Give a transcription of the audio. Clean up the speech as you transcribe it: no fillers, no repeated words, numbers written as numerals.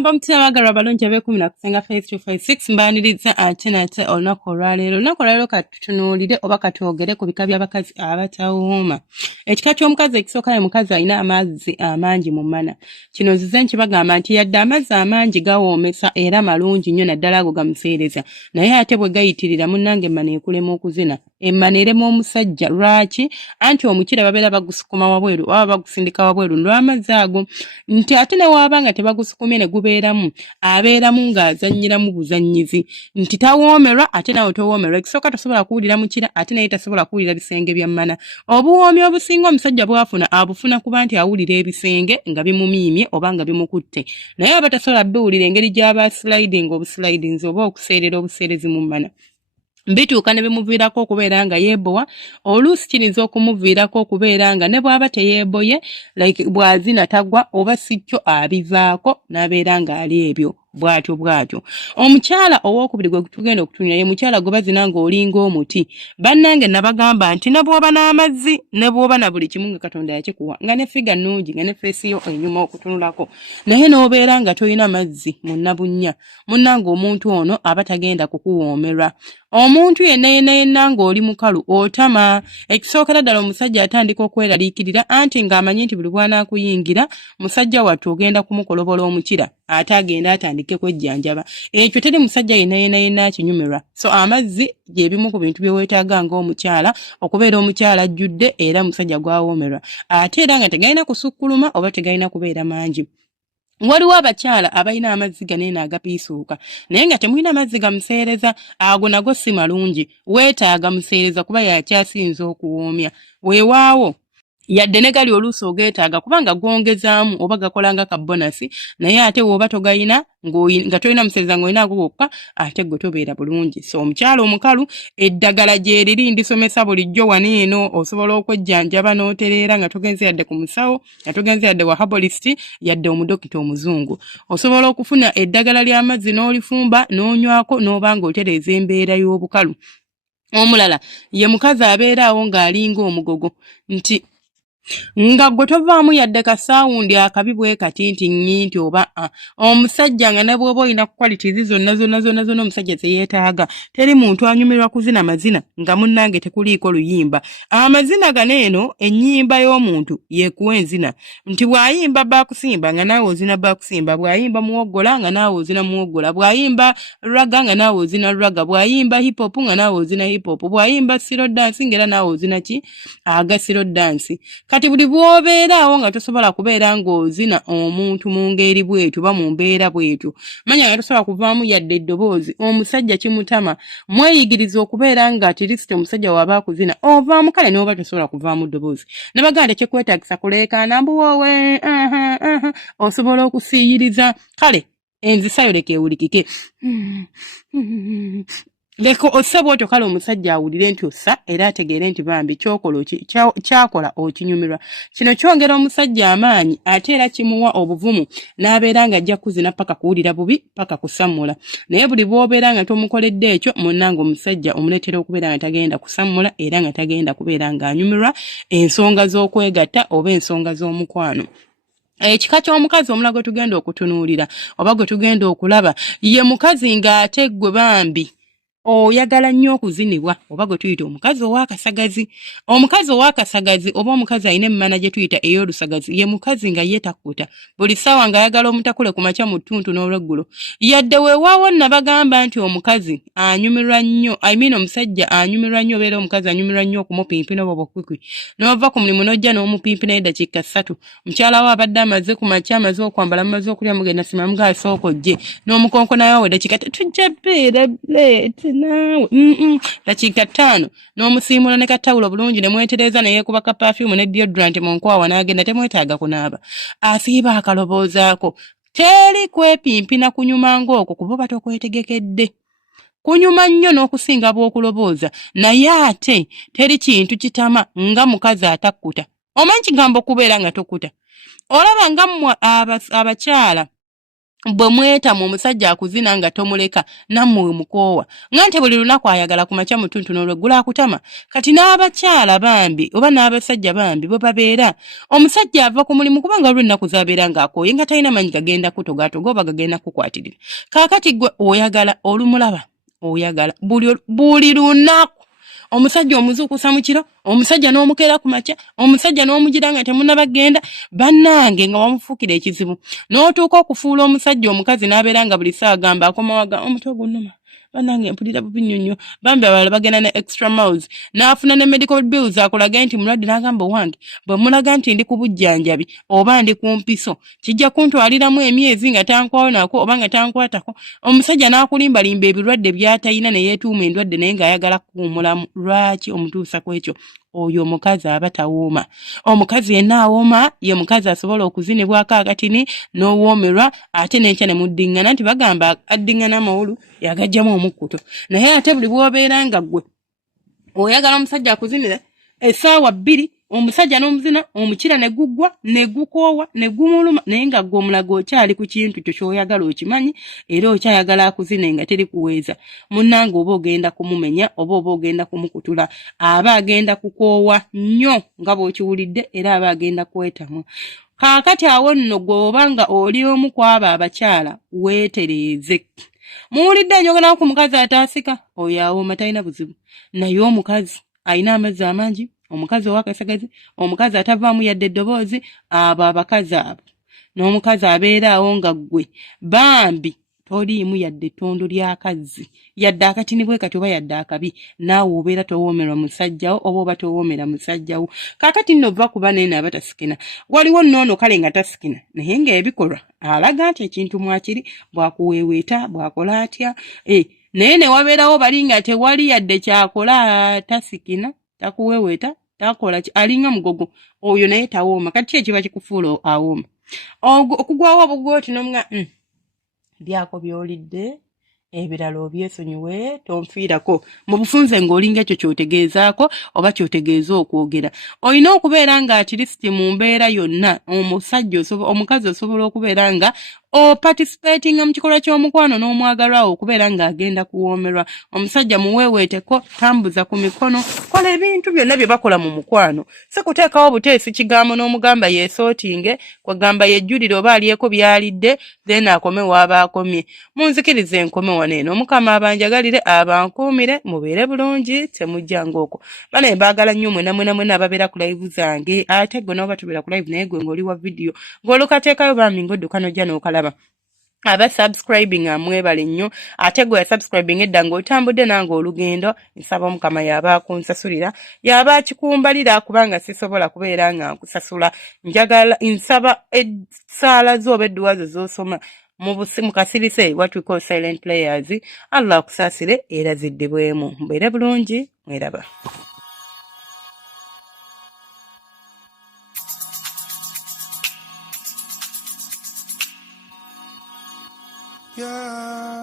Mugamba mutyabagalwa balungi ab'ekumi na kusenga 5256 mbaniriza ate nate olunaku olwaleero. Olunaku olwaleero katutunuulire oba katwogere ku bika by'abakazi abatawooma. Ekika ky'omukazi ekisooka ye mukazi alina amazzi amangi mu mana. Kino nzize nkibagamba nti yadde amazzi amangi gawoomesa era malungi nnyo naddala ago gamuseereza. Naye ate bwe gayitirira munnange emmana ekulema okuzina. Emmana erema omusajja lwaki? Anti omukira babeera bagusukuma wabweru oba bagusindika wabweru lw'amazzi ago. Nti ate ne waabanga tebagusukumye ne gubeeramu abeeramu ng'azannyiramu buzannyizi nti tawoomerwa ate nawe towoomerwa. Ekisooka tosobola kuwulira mukira ate naye tasobola kuwulira bisenge bya mmana. Obuwoomi obusinga omusajja bw'afuna abufuna kuba nti awulira ebisenge nga bimumiimye oba nga bimukutte. Naye aba tasobola biwulira engeri gy'aba sliding obuslidings oba okuseerera obuseerezi mu mmana. Bituuka ne bimuviirako okubeera nga yeebowa, oluusi kiyinza okumuviirako okubeera nga ne bw'aba teyeeboye like bw'azina tagwa oba si kyo abivaako n'abeera ng'ali ebyo bw'atyo. Omukyala owookubiri gwe tugenda okutunyula ye mukyala gwe bazina ng'olinga omuti. Bannange nabagamba nti ne bw'oba n'amazzi ne bw'oba na buli kimu nga Katonda yakikuwa nga ne figa nnungi nga ne feesi yo enyuma okutunulako naye n'obeera nga toyina mazzi munnabunnya munnange omuntu ono aba tagenda kukuwoomerwa. Omuntu yenna ng'oli mukalu otama. Ekisookera ddala omusajja atandika okweraliikirira anti ng'amanyi nti buli bw'anaakuyingira musajja wattu ogenda kumukolobola omukira ate agenda atandike kwejjanjaba. Ekyo teri musajja yenna akinyumirwa. So amazzi gye bimu ku bintu bye weetaaga ng'omukyala okubeera omukyala ajjudde era musajja gwawoomerwa ate era nga tegalina kusukkuluma oba tegalina kubeera mangi. Waliwo abakyala abalina amazzi ganene agapiisuuka naye nga temulina mazzi gamuseereza ago nago si malungi. Weetaaga museereza kuba yakyasinza okuwoomya. Weewaawo yadde ne gali oluusi ogeetaaga kubanga gwongezaamu oba gakola nga kabonasi naye ate w'oba togayina nga tolina museereza ng'olina ago gokka ate gwe tobeera bulungi. So omukyala omukalu eddagala gye liri ndisomesa bulijjo wano eno osobola okwejjanjaba n'otereera nga togenze yadde ku musawo nga togenze yadde wa herbalist yadde omudokita omuzungu. Osobola okufuna eddagala ly'amazzi n'olifumba n'onywako n'oba ng'otereeza embeera y'obukalu. Omulala ye mukazi abeeraawo ng'alinga omugogo nti nga gwe tovaamu yadde kasaawundi akabi bwe kati nti nnyinti oba omusajja nga ne bw'oba olina qualities zonna omusajja ze yeetaaga. Teri muntu anyumirwa kuzina mazina nga munnange tekuliiko luyimba. Amazina gano eno ennyimba y'omuntu yeekuwa enzina nti bw'ayimba baakusimba nga naawe ozina baakusimba, bw'ayimba muwoggola nga naawe ozina muwoggola, bw'ayimba raga nga naawe ozina raga, bw'ayimba hip hop nga naawe ozina hip hop, bw'ayimba siro dance ngera naawe ozina ki aga siro dance. Kati buli bw'obeeraawo nga tosobola kubeera ng'ozina omuntu mu ngeri bwetu ba mu mbeera bwetu manya nga tosobola kuvaamu yadde eddoboozi omusajja kimutama. Mweyigiriza okubeera nga atirisiti omusajja waba akuzina ovaamu kale n'oba tosobola kuvaamu ddoboozi ne baganda kyekwetaagisa kuleekaana mbu woowe osobola okusiiyiriza kale enzisayo leka ewulikike leko osse bw'otyo kale omusajja awulire nti ossa era ategeere nti bambi kyakola okinyumirwa. Kino kyongera omusajja amaanyi ate era kimuwa obuvumu n'abeera nga ajja kuzina paka kuwulira bubi paka kusammula. Naye buli bw'obeera nga tomukoledde ekyo munnange omusajja omuleetera okubeera nga tagenda kusammula era nga tagenda kubeera ng'anyumirwa ensonga z'okwegatta oba ensonga z'omukwano. Ekika ky'omukazi omulala gwe tugenda okutunuulira oba gwe tugenda okulaba ye mukazi ng'ate gwe bambi oyagala nnyo okuzinibwa oba gwe tuyita omukazi ow'akasagazi. Omukazi ow'akasagazi oba omukazi alina emmana gye tuyita ey'olusagazi ye mukazi nga ye takkuta buli ssaawa ng'ayagala omutakule ku makya mu ttuntu n'olweggulo. Yadde weewaawo nabagamba nti omukazi anyumirwa nnyo omusajja anyumirwa nnyo obeera omukazi anyumirwa nnyo okumupimpina oba obukwikwi n'ova ku mulimu n'ojja n'omupimpina eddakiika 3 mukyala we abadde amaze ku makya amaze okwambala amaze okulya mugenda simamu gaasooka ojje n'omukonkonayo we eddakiika tujja beera naawe dakiika 5 n'omusiimula ne katawulo bulungi ne mwetereeza ne yeekuba ka perfume ne deodorant mu nkwawa n'agenda temwetaaga kunaaba asiiba akaloboozaako. Teri kwepimpina kunyuma ng'okwo kuba oba tokwetegekedde kunyuma nnyo n'okusinga bw'okulobooza naye ate teri kintu kitama nga mukazi atakkuta. Omanyi kigambo okubeera nga tokkuta olaba nga mmwe abakyala bwe mwetamu omusajja akuzina nga tomuleka nammwe mukoowa nga nti buli lunaku ayagala ku makya mutuntu n'olweggula akutama kati n'abakyala bambi oba n'abasajja bambi bwe babeera omusajja ava ku mulimu kubanga olwo ennaku z'abeera ng'akooye nga talina manyi gagenda kutogaatoga oba gagenda kukwatirira kaakati gwe oyagala olumulaba oyagala buli lunaku omusajja omuzuukusa mu kiro omusajja n'omukeera ku makya omusajja n'omugira nga temunnabagenda bannange nga wamufuukira ekizibu n'otuuka okufuula omusajja omukazi n'abeera nga buli ssaawa gamba akomawaga omutwe gunnuma bannange mpulira bubi nnyo nnyo bambi abalala bagenda ne extra miles n'afuna ne medical bills akulage nti mulwadde n'agamba owange bwe mulaga nti ndi ku bujjanjabi oba ndi ku mpiso kijja kuntwaliramu emyezi nga tankwaonako oba nga tankwatako omusajja n'akulimbalimba ebirwadde by'atayina ne yeetuuma endwadde naye ng'ayagala kuwumulamu lwaki omutuusa ku ekyo oyo omukazi aba tawooma omukazi yenna awooma ye mukazi asobola okuzinibwako akatini n'owoomerwa ate n'enkya ne muddiŋŋana nti bagamba addiŋŋana amawulu yagajjamu omukkuto naye ate buli bw'obeera nga ggwe oyagala omusajja akuzinira essaawa 2 omusajja n'omuzina omukira ne guggwa ne gukoowa ne gumuluma naye nga ggwe omulago okyali ku kintu kyo ky'oyagala okimanyi era okyayagala akuzine nga teri kuweeza munnange oba ogenda kumumenya oba ogenda kumukutula aba agenda kukoowa nnyo nga bw'okiwulidde era aba agenda kwetamu kaakati awo nno gwe obanga oli omu ku abo abakyala weetereeze muwulidde enjogera ku mukazi ataasika oyo awooma talina buzibu naye omukazi alina amazzi amangi omukazi ow'akasagazi omukazi atavaamu yadde eddoboozi abo abakazi abo n'omukazi abeeraawo nga ggwe bambi toliimu yadde ettondo ly'akazzi yadde akatini bwe kati oba yadde akabi naawe obeera towoomerwa musajjawo oba oba towoomera musajjawo kaakati nno ova kuba naye naaba tasikina waliwo nnoono kale nga tasikina naye ng'ebikolwa alaga nti ekintu mwakiri bwakuweeweeta bwakola atya naye ne wabeerawo bali nga tewali yadde kyakola tasikina takuweeweeta takola alinga mugogo oyo naye tawooma kati ekiba kikufuula awooma okugwawo obugwoti n'omuga byako byolidde ebirala obyesonyiwe tonfiirako mu bufunze ng'olinga ekyo kyotegeezaako oba kyotegeeza okwogera olina okubeera nga atirisiti mu mbeera yonna omukazi osobola okubeera nga participatinga mu kikolwa ky'omukwano n'omwagalwa okubeera ng'agenda kuwoomerwa omusajja muweeweeteko tambuza ku mikono kola ebintu byonna bye bakola mu mukwano si kuteekawo buteesi kigambo n'omugamba yeesootinge kwegamba yejjulire oba alyeko byalidde then akome waaba akomye munzikirize enkome wano eno omukama abanjagalire abankuumire mubeere bulungi temujjanga okwo bane mbaagala nnyo mwena ababeera ku live zange ate gwe n'oba tubeera ku live naye gwe ng'oli wa vidiyo ng'olukateekayo bambi ng'odduka n'ojja n'okalaba aba subscribing amwebale nnyo ate gwe subscribing edda ng'otambudde nange olugendo nsaba omukama yaba akunsasulira yaba akikumbalira kubanga sisobola kubeera nga nkusasula njagala nsaba essaala zo oba edduwazo z'osoma mu kasirise what we call silent players Allah akusaasire era ziddibwemu mbeere bulungi mweraba Yeah.